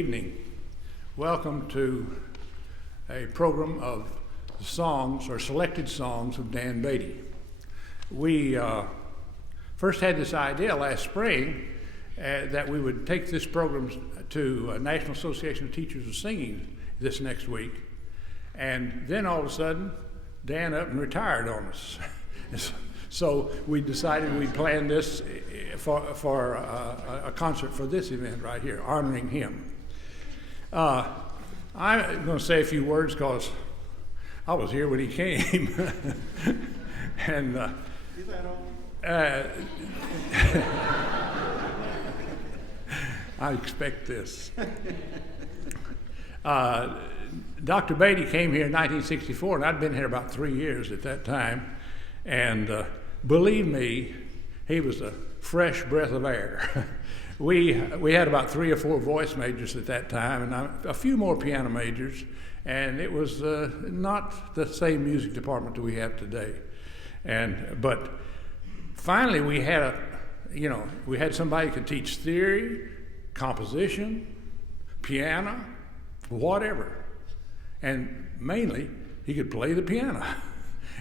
Evening. Welcome to a program of songs or selected songs of Dan Beaty. We first had this idea last spring that we would take this program to National Association of Teachers of Singing this next week, and then all of a sudden Dan up and retired on us. So we decided we'd plan this for a concert for this event right here, honoring him. I'm going to say a few words because I was here when he came. And I expect this. Dr. Beaty came here in 1964, and I'd been here about 3 years at that time. And believe me, he was a fresh breath of air. We had about 3 or 4 voice majors at that time, and a few more piano majors, and it was not the same music department that we have today. But finally, we had somebody who could teach theory, composition, piano, whatever, and mainly he could play the piano,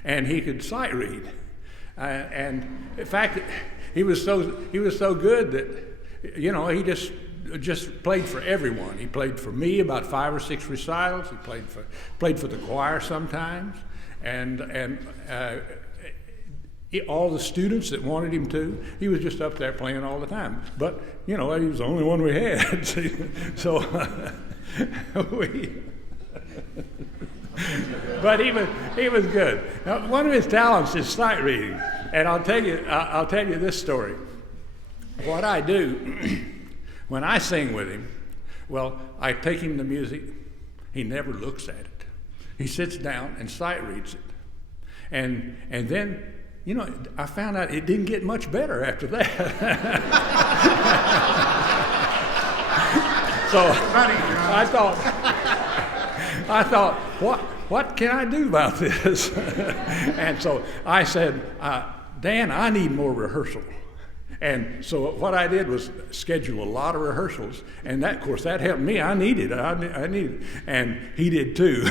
and he could sight read, and in fact, he was so good that. You know, he just played for everyone. He played for me about 5 or 6 recitals. He played for the choir sometimes, and all the students that wanted him to. He was just up there playing all the time. But you know, he was the only one we had. So but he was good. Now, one of his talents is sight reading, and I'll tell you this story. What I do when I sing with him, well, I take him the music. He never looks at it. He sits down and sight reads it. And then, you know, I found out it didn't get much better after that. So I thought, what can I do about this? And so I said, Dan, I need more rehearsal. And so what I did was schedule a lot of rehearsals, and that, of course, that helped me. I needed it, and he did too.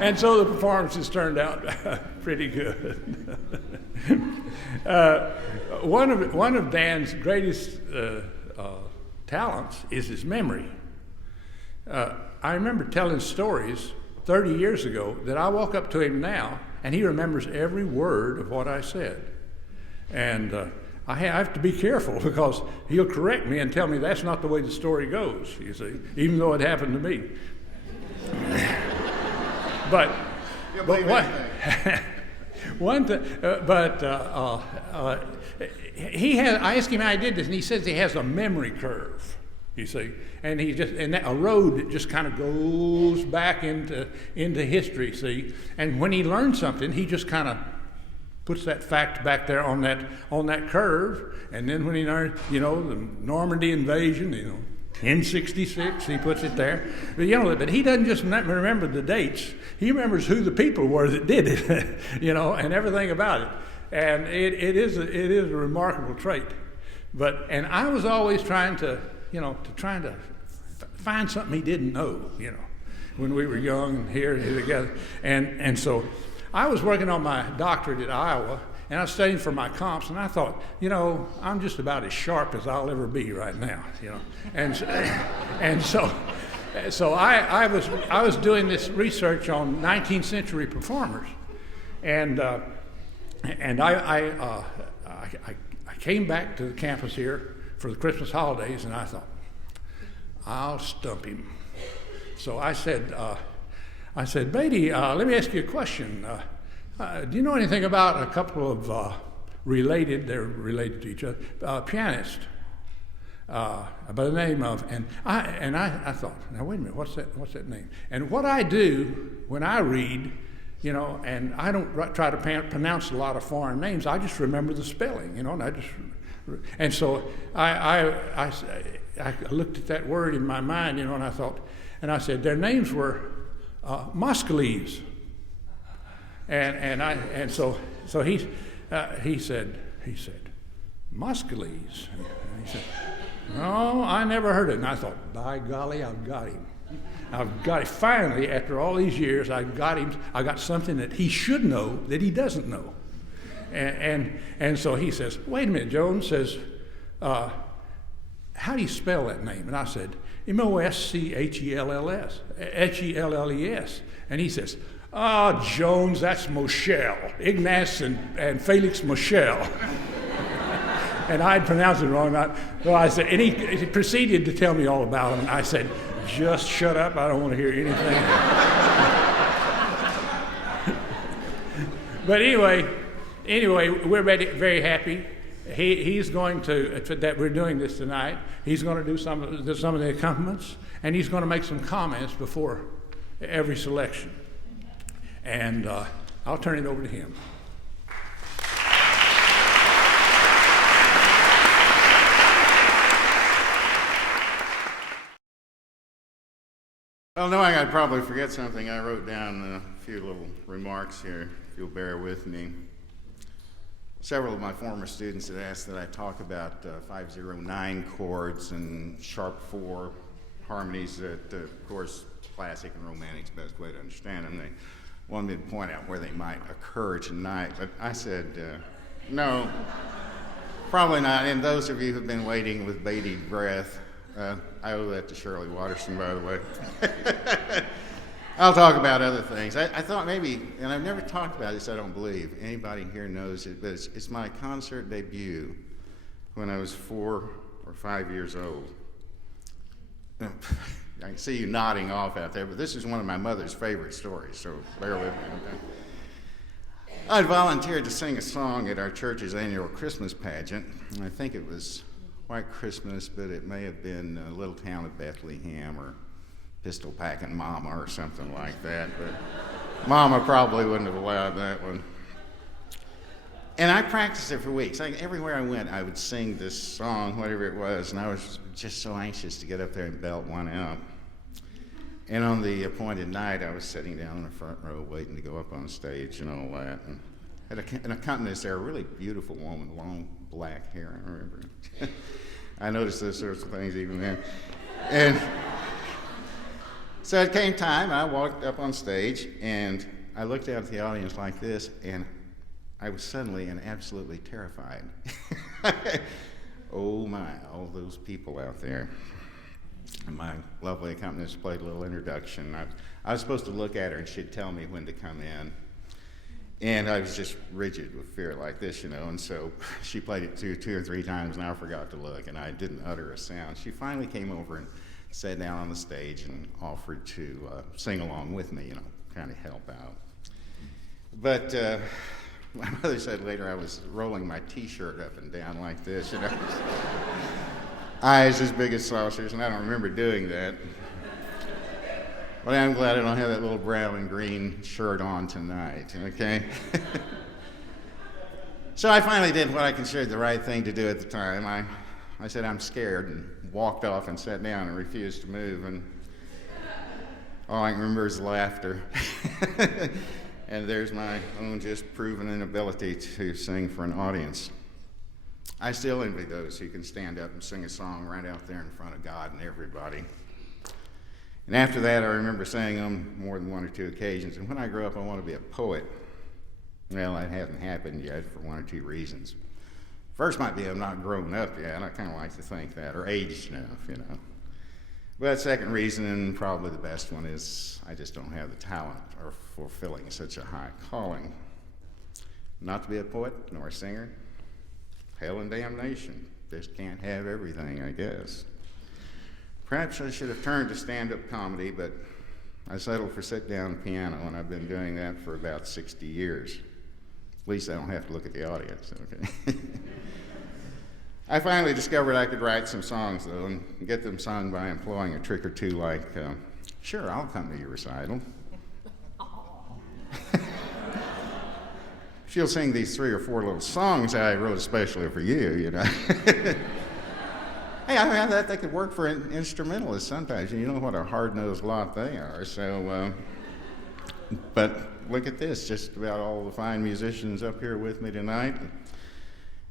And so the performances turned out pretty good. One of Dan's greatest talents is his memory. I remember telling stories 30 years ago that I walk up to him now, and he remembers every word of what I said. And I have to be careful because he'll correct me and tell me that's not the way the story goes, you see, even though it happened to me. But I asked him how he did this, and he says he has a memory curve, you see, and a road that just kind of goes back into history, see, and when he learns something, he just kind of puts that fact back there on that curve, and then when he learns, you know, the Normandy invasion, you know, 1066, he puts it there. But he doesn't just remember the dates; he remembers who the people were that did it, you know, and everything about it. And it is a remarkable trait. And I was always trying to find something he didn't know, you know, when we were young and here together, and so. I was working on my doctorate at Iowa, and I was studying for my comps, and I thought, you know, I'm just about as sharp as I'll ever be right now, you know. And so I was doing this research on 19th century performers, and I came back to the campus here for the Christmas holidays, and I thought, I'll stump him. So I said, Beaty, let me ask you a question. Do you know anything about a couple of they're related to each other, pianists by the name of, and I thought, now wait a minute, what's that name? And what I do when I read, you know, and I don't try to pronounce a lot of foreign names, I just remember the spelling, you know, and so I looked at that word in my mind, you know, and I thought, and I said, their names were Muscles, and so he said Muscles, and he said, Oh, I never heard it. And I thought, by golly, I've got him. I've got it. Finally, after all these years, I got him. I got something that he should know that he doesn't know. And so he says, wait a minute, Jones says, how do you spell that name? And I said, Moschells, Helles. And he says, Jones, that's Moschel, Ignace and Felix Moschel. And I'd pronounced it wrong. So I said, and he proceeded to tell me all about him. And I said, just shut up, I don't want to hear anything. But anyway, we're very happy. He's going to, that we're doing this tonight, he's going to do some of the accompaniments, and he's going to make some comments before every selection. And I'll turn it over to him. Well, knowing I'd probably forget something, I wrote down a few little remarks here, if you'll bear with me. Several of my former students had asked that I talk about 509 chords and sharp 4 harmonies that, of course, classic and romantic's the best way to understand them. They wanted me to point out where they might occur tonight, but I said, no, probably not. And those of you who've been waiting with bated breath, I owe that to Shirley Watterson, by the way. I'll talk about other things. I thought maybe, and I've never talked about this, I don't believe. Anybody here knows it, but it's my concert debut when I was 4 or 5 years old. I can see you nodding off out there, but this is one of my mother's favorite stories, so bear with me. I volunteered to sing a song at our church's annual Christmas pageant. I think it was White Christmas, but it may have been Little Town of Bethlehem or Pistol Packin' Mama or something like that, but Mama probably wouldn't have allowed that one. And I practiced it for weeks. Everywhere I went, I would sing this song, whatever it was, and I was just so anxious to get up there and belt one out. And on the appointed night, I was sitting down in the front row waiting to go up on stage and all that. And had an accompanist there, a really beautiful woman, long black hair, I remember. I noticed those sorts of things even then. And so it came time, I walked up on stage, and I looked out at the audience like this, and I was suddenly and absolutely terrified. Oh my, all those people out there. And my lovely accompanist played a little introduction. I was supposed to look at her, and she'd tell me when to come in. And I was just rigid with fear like this, you know, and so she played it two or three times, and I forgot to look, and I didn't utter a sound. She finally came over and sat down on the stage and offered to sing along with me, you know, kind of help out. But my mother said later I was rolling my T-shirt up and down like this, you know. Eyes as big as saucers, and I don't remember doing that. But I'm glad I don't have that little brown and green shirt on tonight, okay? So I finally did what I considered the right thing to do at the time. I said, I'm scared, and walked off and sat down and refused to move, and all I can remember is laughter. And there's my own just proven inability to sing for an audience. I still envy those who can stand up and sing a song right out there in front of God and everybody. And after that, I remember saying on more than one or two occasions, and when I grow up, I want to be a poet. Well, that hasn't happened yet for one or two reasons. First might be I'm not grown up yet, and I kind of like to think that, or aged enough, you know. But second reason, and probably the best one, is I just don't have the talent for fulfilling such a high calling. Not to be a poet, nor a singer. Hell and damnation. Just can't have everything, I guess. Perhaps I should have turned to stand-up comedy, but I settled for sit-down piano, and I've been doing that for about 60 years. At least I don't have to look at the audience, okay? I finally discovered I could write some songs, though, and get them sung by employing a trick or two like, sure, I'll come to your recital. She'll sing these 3 or 4 little songs I wrote especially for you, you know. Hey, I mean, that could work for instrumentalists sometimes, and you know what a hard-nosed lot they are. So, but look at this, just about all the fine musicians up here with me tonight.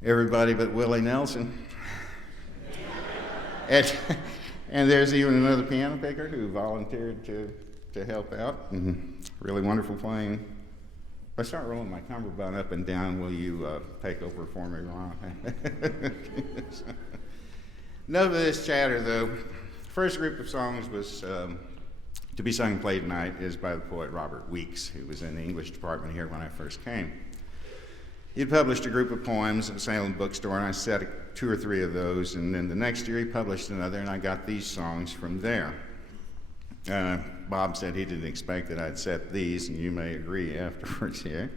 Everybody but Willie Nelson. and, and there's even another piano picker who volunteered to help out. Really wonderful playing. If I start rolling my cummerbund up and down, will you take over for me, Ron? Enough of this chatter, though. First group of songs was to be sung and played tonight is by the poet Robert Weeks, who was in the English department here when I first came. He'd published a group of poems at Salem Bookstore, and I set 2 or 3 of those, and then the next year he published another, and I got these songs from there. Bob said he didn't expect that I'd set these, and you may agree afterwards here.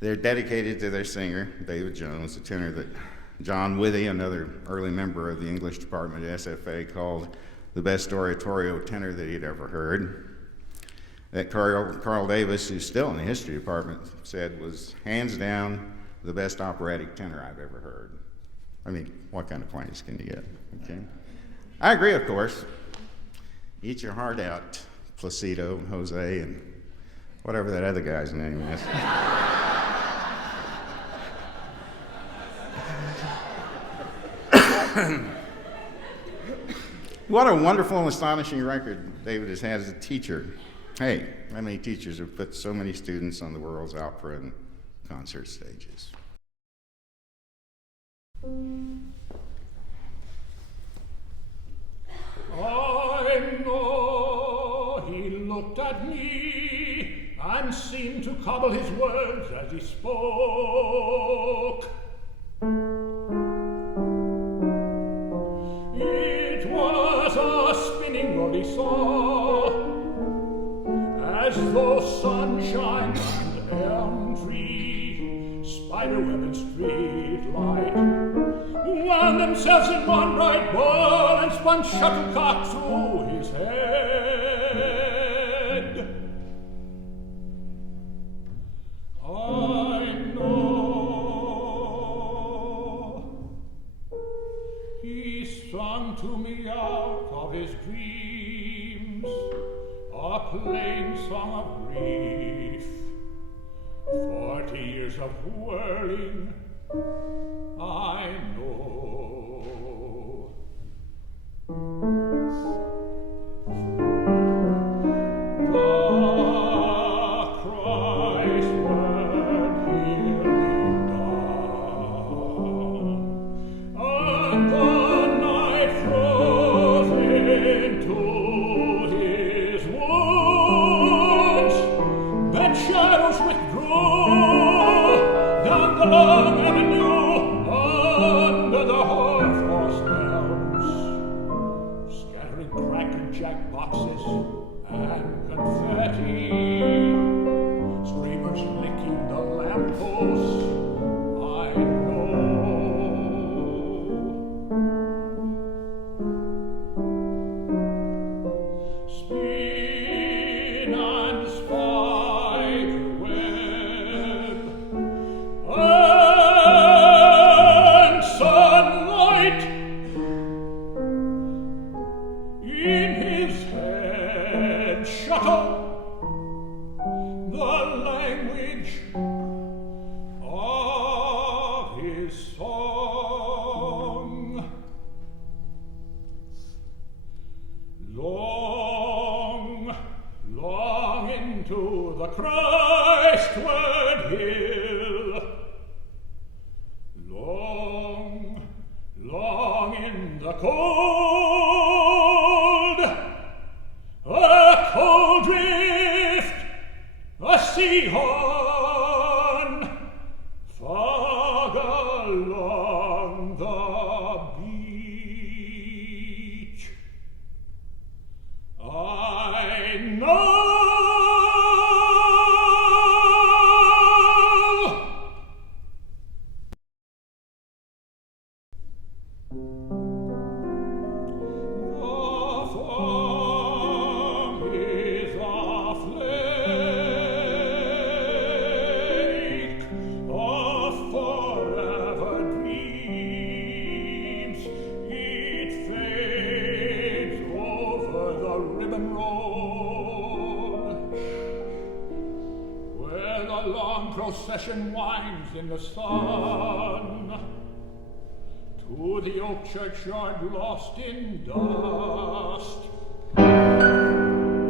They're dedicated to their singer, David Jones, the tenor that John Withy, another early member of the English department at SFA, called the best oratorio tenor that he'd ever heard. That Carl Davis, who's still in the history department, said was hands down the best operatic tenor I've ever heard. I mean, what kind of points can you get? Okay. I agree, of course. Eat your heart out, Placido, and Jose, and whatever that other guy's name is. What a wonderful and astonishing record David has had as a teacher. Hey, how many teachers have put so many students on the world's opera and concert stages? I know he looked at me and seemed to cobble his words as he spoke. It was a spinning rod he saw, as though sunshine and elm tree, spiderweb and street light, wound themselves in one bright ball and spun shuttlecock through his head. I know he sung to me out of his dreams a plain song of grief. 40 years of whirling, I know. The Christ word healing dawn, and the night froze into his wounds, then shadows withdrew down the long avenue under the hoar-frost elms, scattering cracked jack-boxes and confetti, streamers licking the lampposts. I know. Spin and spider web, and sunlight in his head shuttle the language of his song. Long, long into the Christward hill, long, long in the cold, a cold drift, a sea horn, fog along the beach. I know. The form is a flake of forever dreams. It fades over the ribbon road, where the long procession winds in the sun to to the old churchyard lost in dust.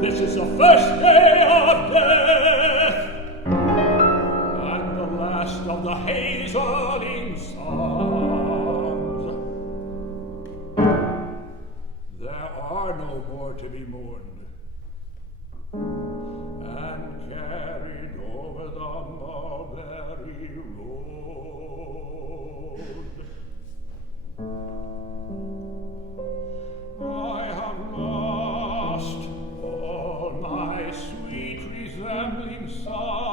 This is the first day of death, and the last of the hazeling songs. There are no more to be mourned, and carried over the mulberry road. I have lost all my sweet resembling sons,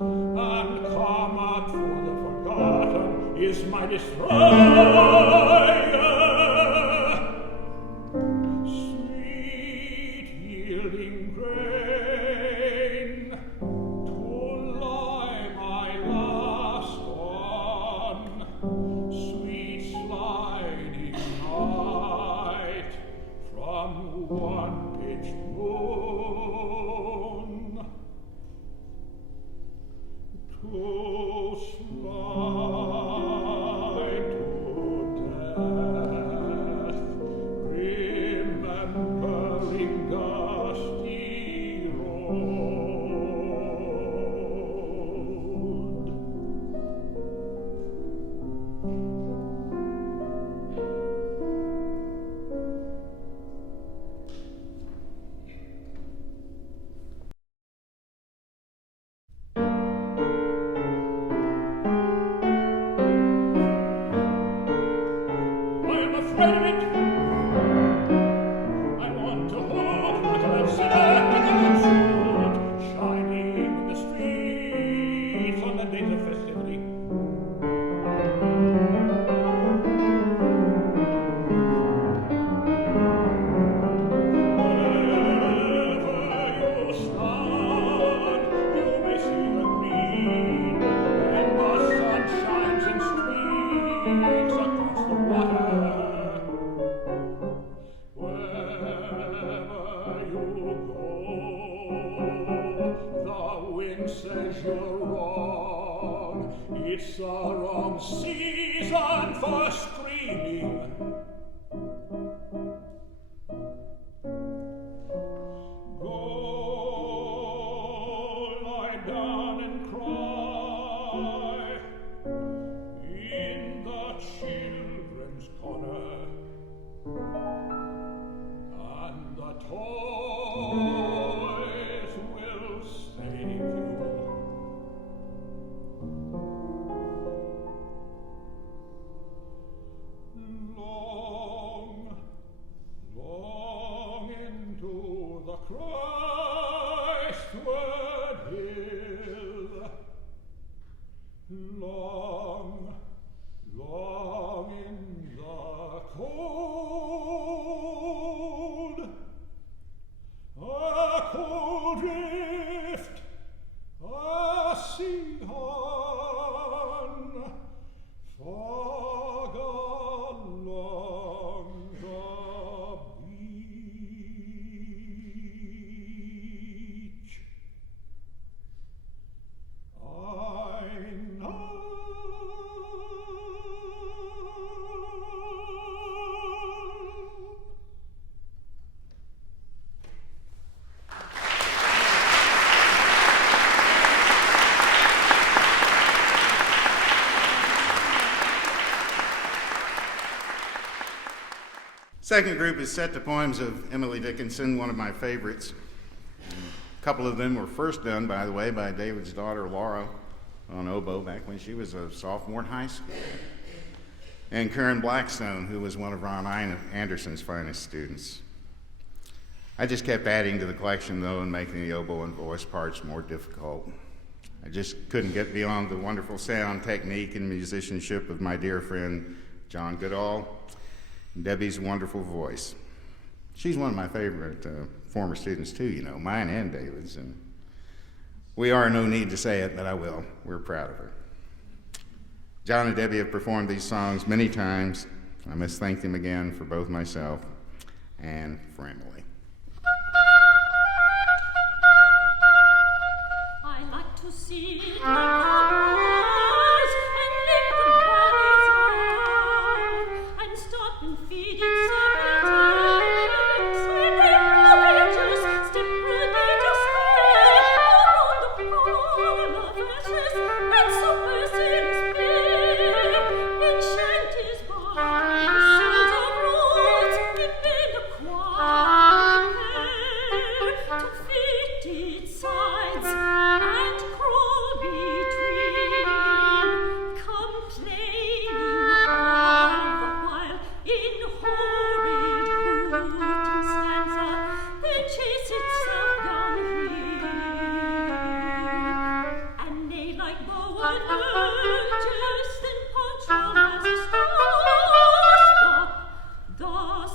and come out for the forgotten is my destroyer. Sweet yielding grain to lie my last on, sweet sliding night from one pitched moon to slide to death, remembering dusty road. I am afraid of it. I want to hold what I've seen and food, shining in the streets on the days of festivity. Wherever you stand, you may see the green, and the sun shines in streaks across the water. Wherever you go, the wind says you're wrong. It's the wrong season for screaming. Go lie down and cry in the children's corner, and the toys will save you. Long, long into the Christward hill, long, long in the cold, a cold drift, a sea horn, fog along the beach. I know. Second group is set to poems of Emily Dickenson, one of my favorites. A couple of them were first done, by the way, by David's daughter Laura on oboe back when she was a sophomore in high school. And Karen Blackstone, who was one of Ron Anderson's finest students. I just kept adding to the collection, though, and making the oboe and voice parts more difficult. I just couldn't get beyond the wonderful sound, technique, and musicianship of my dear friend John Goodall, and Debbie's wonderful voice. She's one of my favorite former students, too, you know, mine and David's. And we are, no need to say it, but I will. We're proud of her. John and Debbie have performed these songs many times. I must thank them again for both myself and for Emily. I like to see the colors and lick the bodies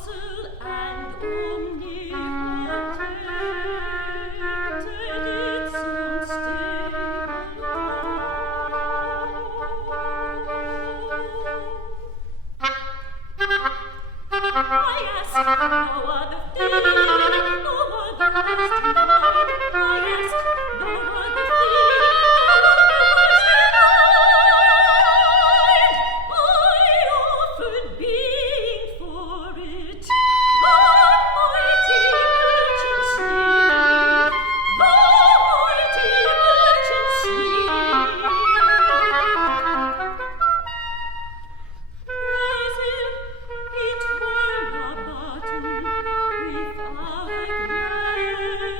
Bustle and omnipotent Dickenson I ask no other thing, no other was denied. I ask no other thing, no other was denied. I offered being for it, the mighty merchant's need, the mighty merchant's need. Praise him, it were not button without grace.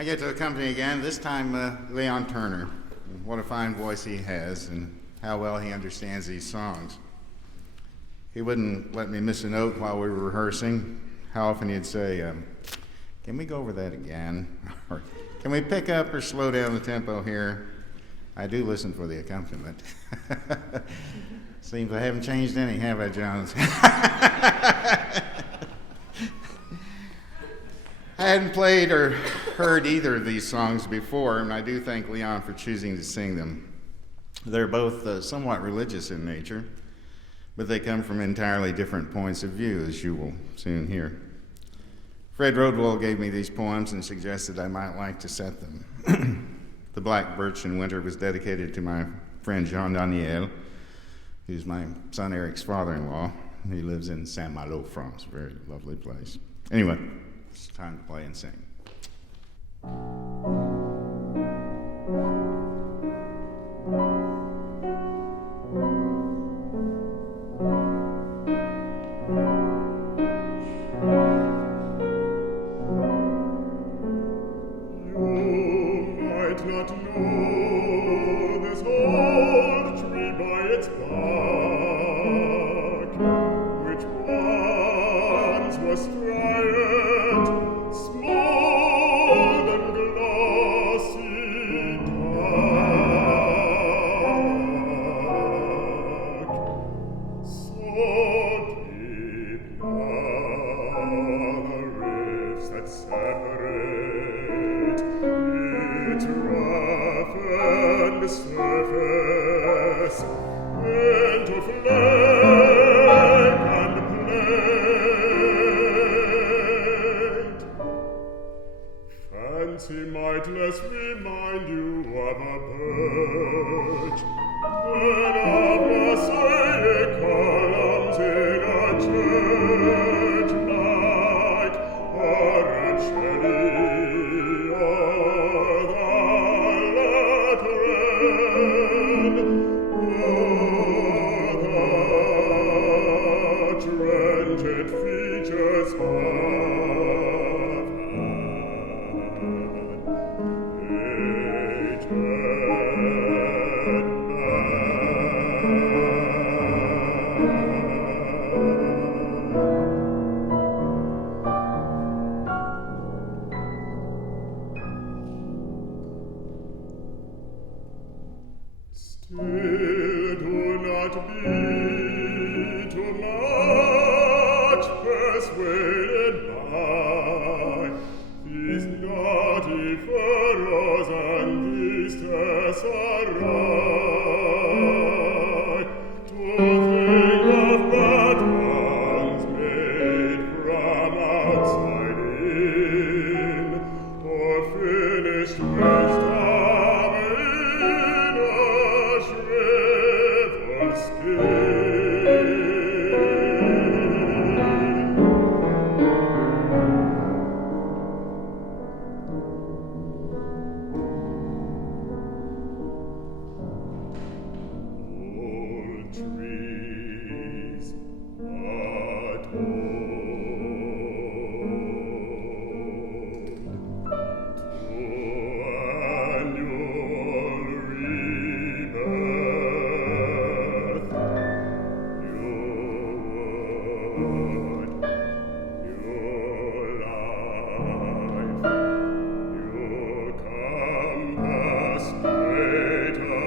I get to accompany again, this time Leon Turner. What a fine voice he has and how well he understands these songs. He wouldn't let me miss a note while we were rehearsing. How often he'd say, can we go over that again? Or can we pick up or slow down the tempo here? I do listen for the accompaniment. Seems I haven't changed any, have I, Jones? I hadn't played or heard either of these songs before, and I do thank Leon for choosing to sing them. They're both somewhat religious in nature, but they come from entirely different points of view, as you will soon hear. Fred Rodwell gave me these poems and suggested I might like to set them. The Black Birch in Winter was dedicated to my friend Jean Daniel, who's my son Eric's father-in-law. He lives in Saint-Malo, France, a very lovely place. Anyway, it's time to play and sing. not be too much persuaded by these naughty furrows and these tesserae, to think of bad ones made from outside in, or finished wisdom in a shriveled skin. Old trees atoned to annual rebirth, you would, your life, you compass greater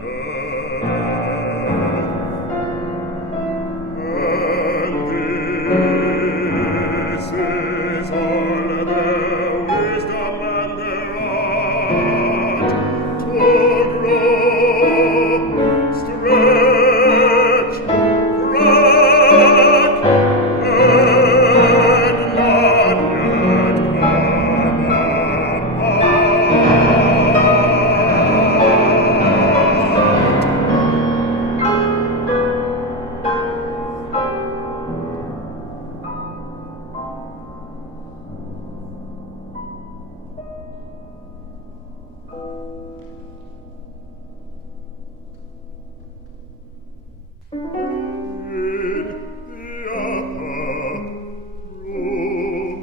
curve, and this is all their wisdom and their art, to grow, stretch, crack, and not yet come in the upper room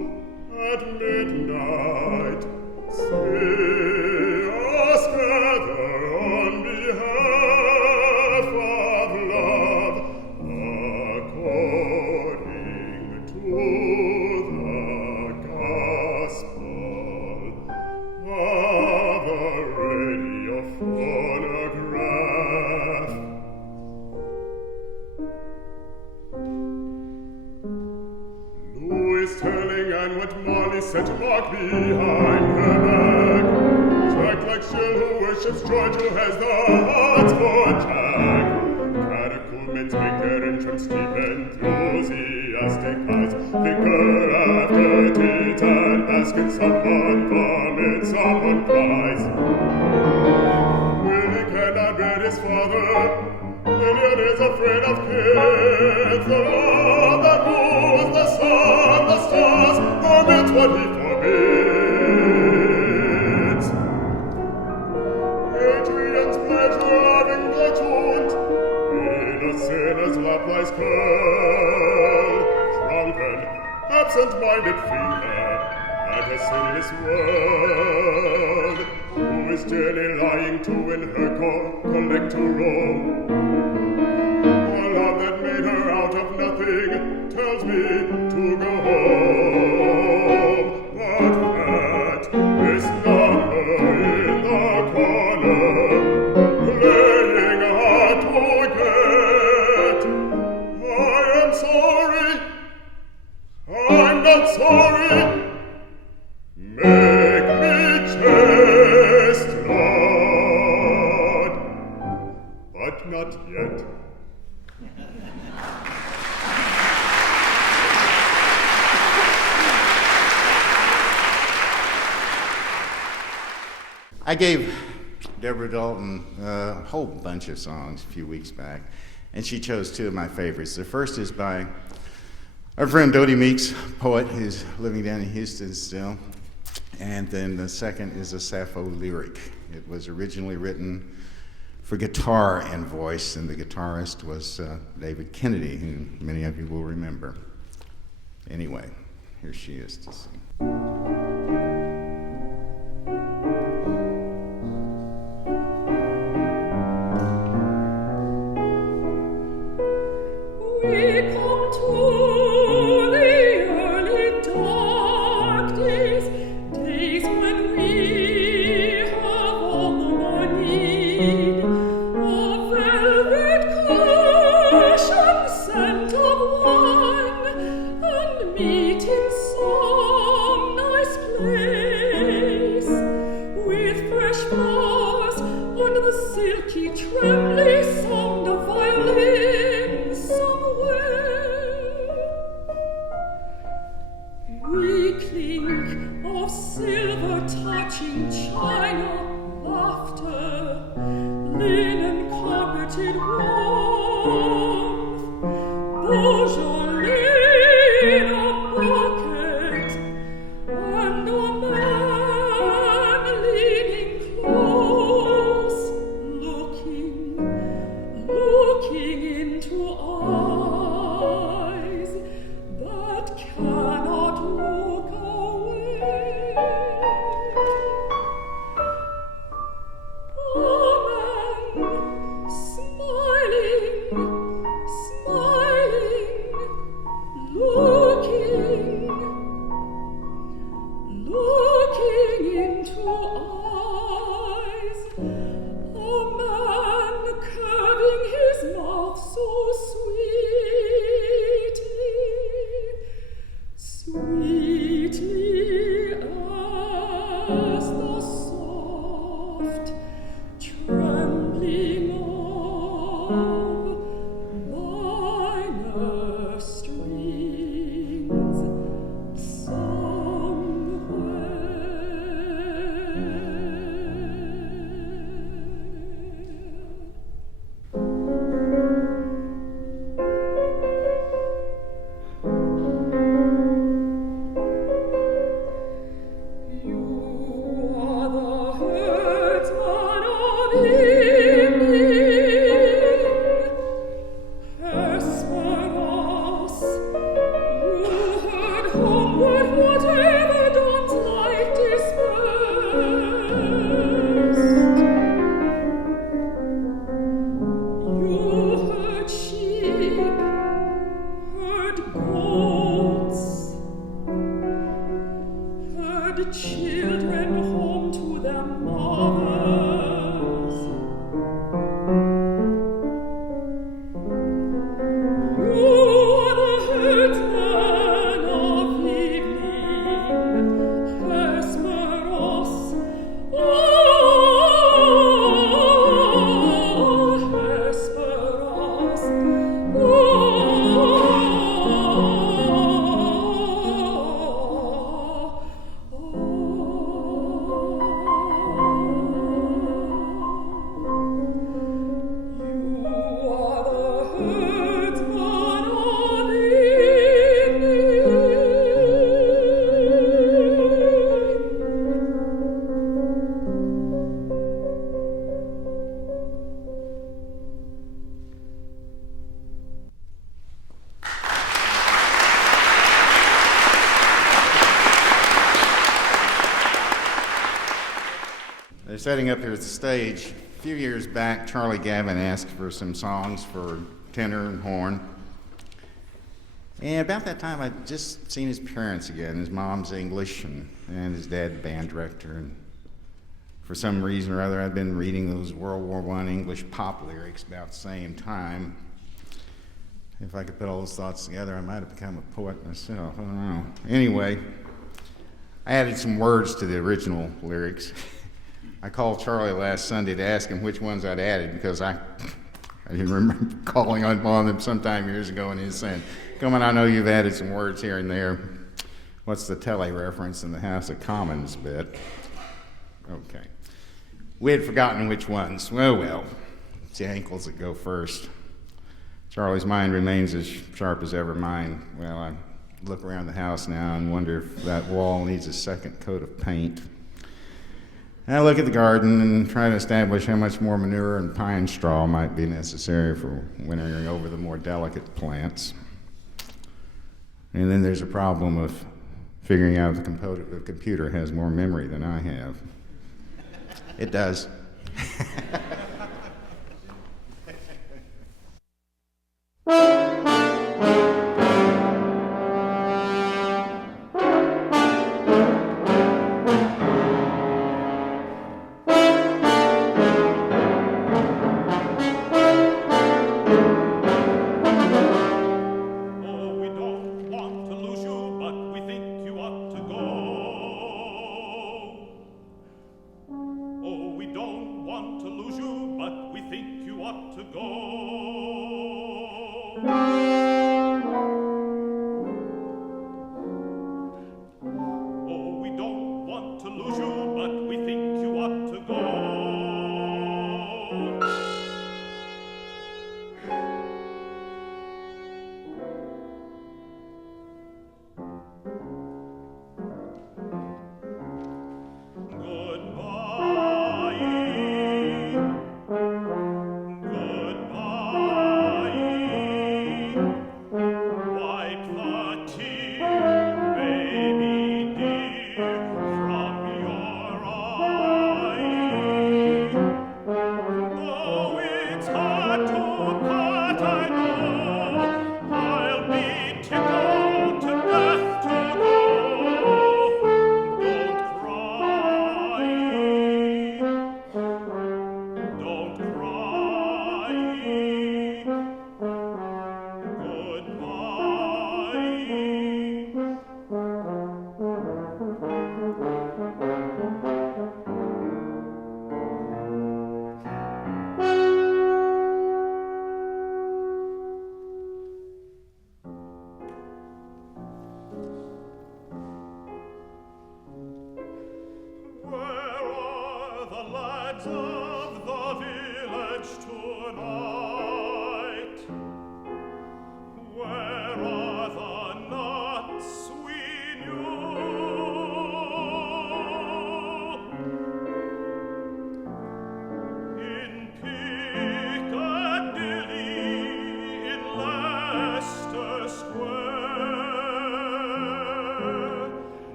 at midnight, say us gather on behalf of love, according to the gospel of the radio phonograph. Lou is telling Anne what Molly said to Mark behind her back. Jack like Shell who worships George who has the hearts for Jack. Catechumens make their entrance deep enthusiastic as finger after tit and basket someone vomits, someone cries. Willie cannot bear his father. Lillian is afraid of kids. The law that rules the sun, the stars, permits what he forbids. Adrian's pleasure-loving platoon, in a sinner's lap lies curled, drunken, absent-minded finger at a sinless world, who is daily lying to in her collect to roam. A love that made her out of nothing tells me to go home, but that is number in the corner, playing hard to get. I am sorry, I'm not sorry. Make me chaste, Lord, but not yet. I gave Deborah Dalton a whole bunch of songs a few weeks back, and she chose two of my favorites. The first is by our friend Dodie Meeks, poet who's living down in Houston still, and then the second is a Sappho lyric. It was originally written for guitar and voice, and the guitarist was David Kennedy, who many of you will remember. Anyway, here she is to sing. We come to the early dark days, days when we have all our need, a velvet coat. They're setting up here at the stage. A few years back, Charlie Gavin asked for some songs for tenor and horn. And about that time, I'd just seen his parents again. His mom's English, and his dad, band director. And for some reason or other, I'd been reading those World War I English pop lyrics about the same time. If I could put all those thoughts together, I might have become a poet myself. I don't know. Anyway, I added some words to the original lyrics. I called Charlie last Sunday to ask him which ones I'd added because I didn't remember calling on them sometime years ago, and he was saying, "Come on, I know you've added some words here and there. What's the tele reference in the House of Commons bit?" Okay. We had forgotten which ones. Well, it's the ankles that go first. Charlie's mind remains as sharp as ever mine. Well, I look around the house now and wonder if that wall needs a second coat of paint. I look at the garden and try to establish how much more manure and pine straw might be necessary for wintering over the more delicate plants. And then there's a problem of figuring out if the computer has more memory than I have. It does. Go.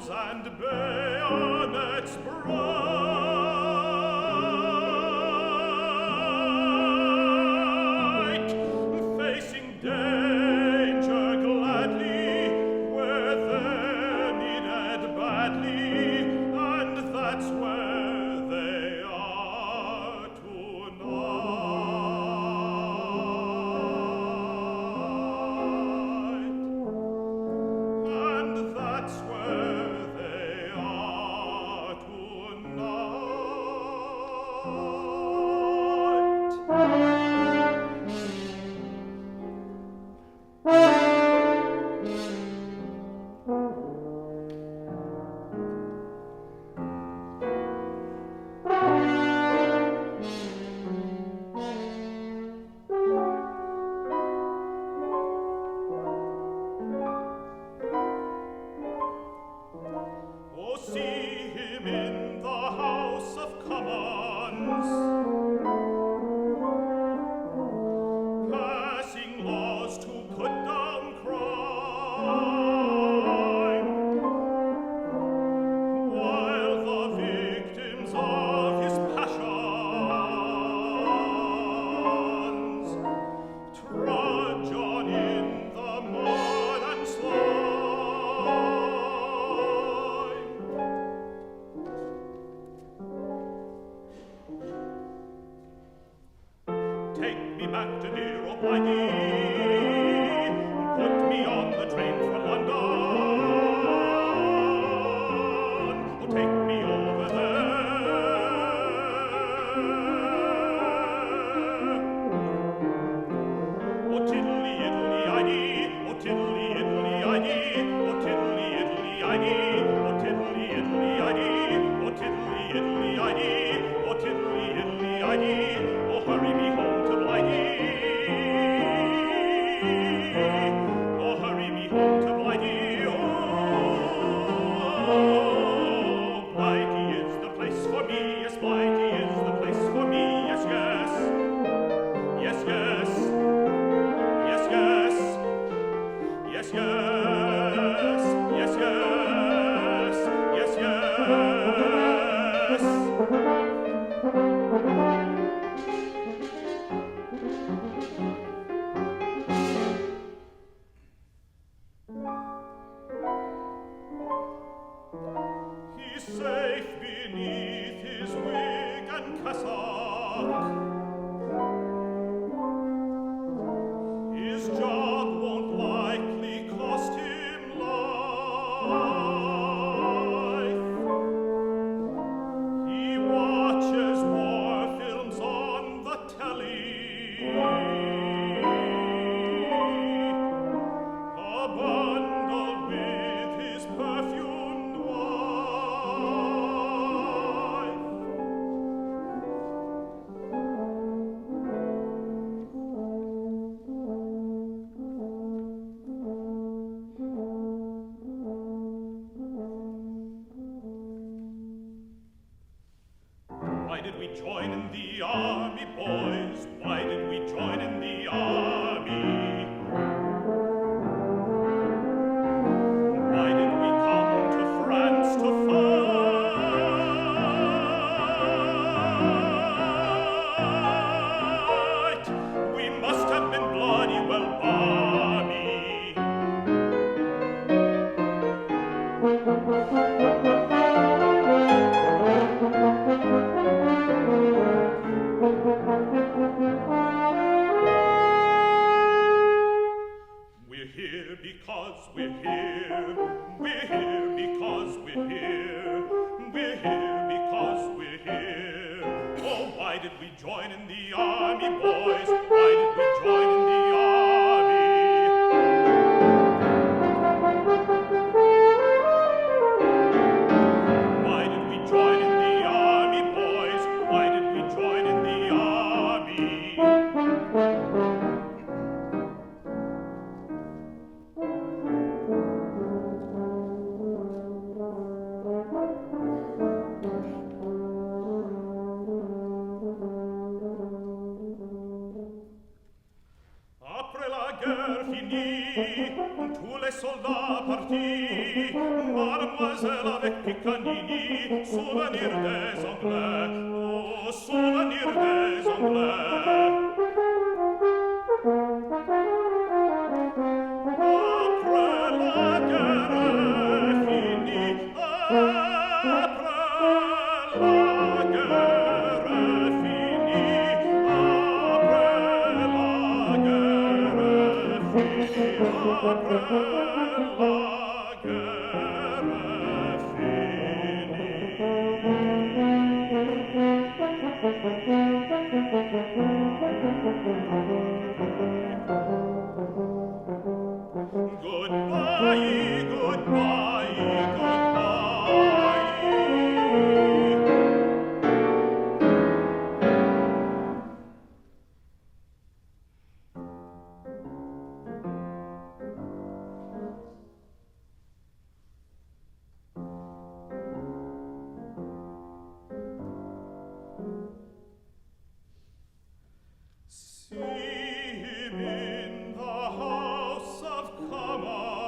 rifles and bayonets bright, facing danger gladly where they're needed badly, and that's where they are tonight. And that's where they are Oh, see him in the House of Commons, passing laws to put down crime, while the victims of his passions trudge on in the mud and slime. Take me back to dear old Blighty, put me on the train for London, oh, take me over there. Oh, tiddly-iddly-idly, oh, tiddly-iddly-idly, oh, tiddly-iddly-idly, oh, tiddly-iddly-idly, oh, tiddly-iddly-idly, oh, tiddly-iddly-idly, oh, hurry me home to Blighty. Oh, hurry me home to Blighty. Oh, Blighty is the place for me. Yes, Blighty is the place for me. Yes, yes. Yes, yes. Yes, yes. Yes, yes. Yes, yes. Yes, yes. He's safe beneath his wig and cassock. His job won't likely cost him life. He watches war films on the telly, bundled with his perfumed wife. Why did we join in the army, boys? Why did we join in the army? Why did we come to France to fight? We must have been bloody well balmy. We're here because we're here. We're here because we're here. We're here because we're here. Oh, why did we join in the army, boys? Why did we join in the army? Why did we join in the army, boys? Why did we join in the army? Fini, Mademoiselle avec Piccanini, souvenir des Anglais, oh, souvenir des Anglais. Après la guerre est finie, après la guerre est finie, après la guerre est finie, après Goodbye, goodbye, goodbye. See him in the House of Commons.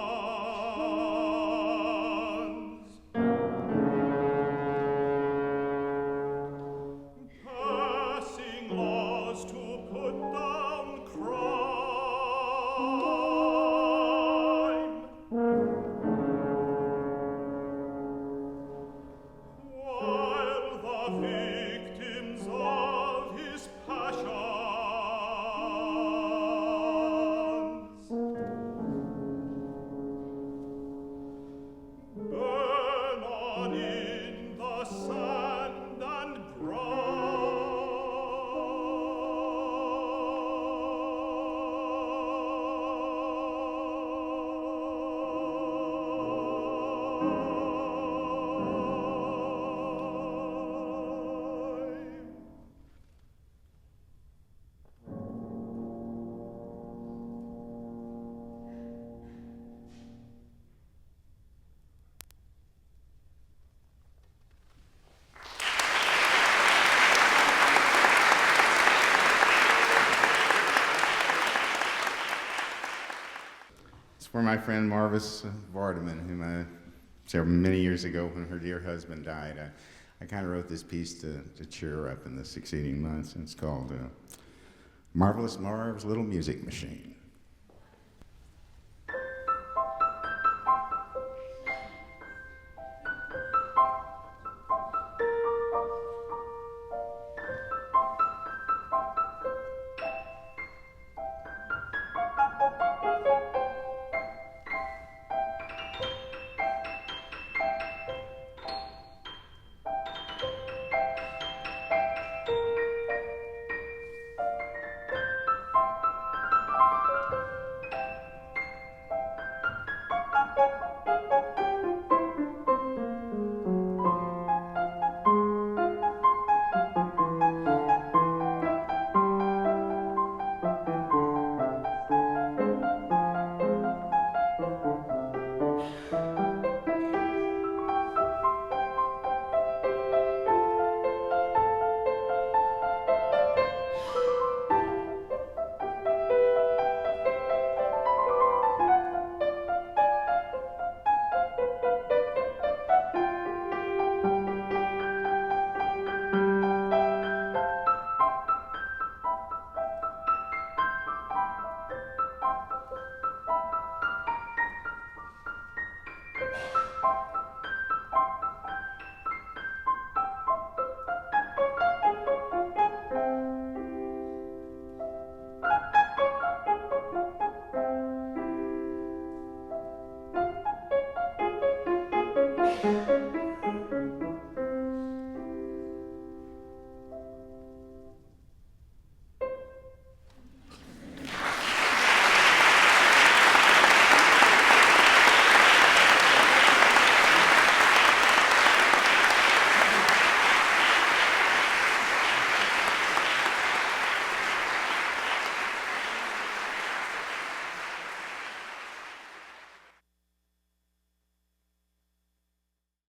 For my friend Marvis Vardaman, whom I, many years ago when her dear husband died, I kind of wrote this piece to cheer her up in the succeeding months, and it's called Marvelous Marv's Little Music Machine.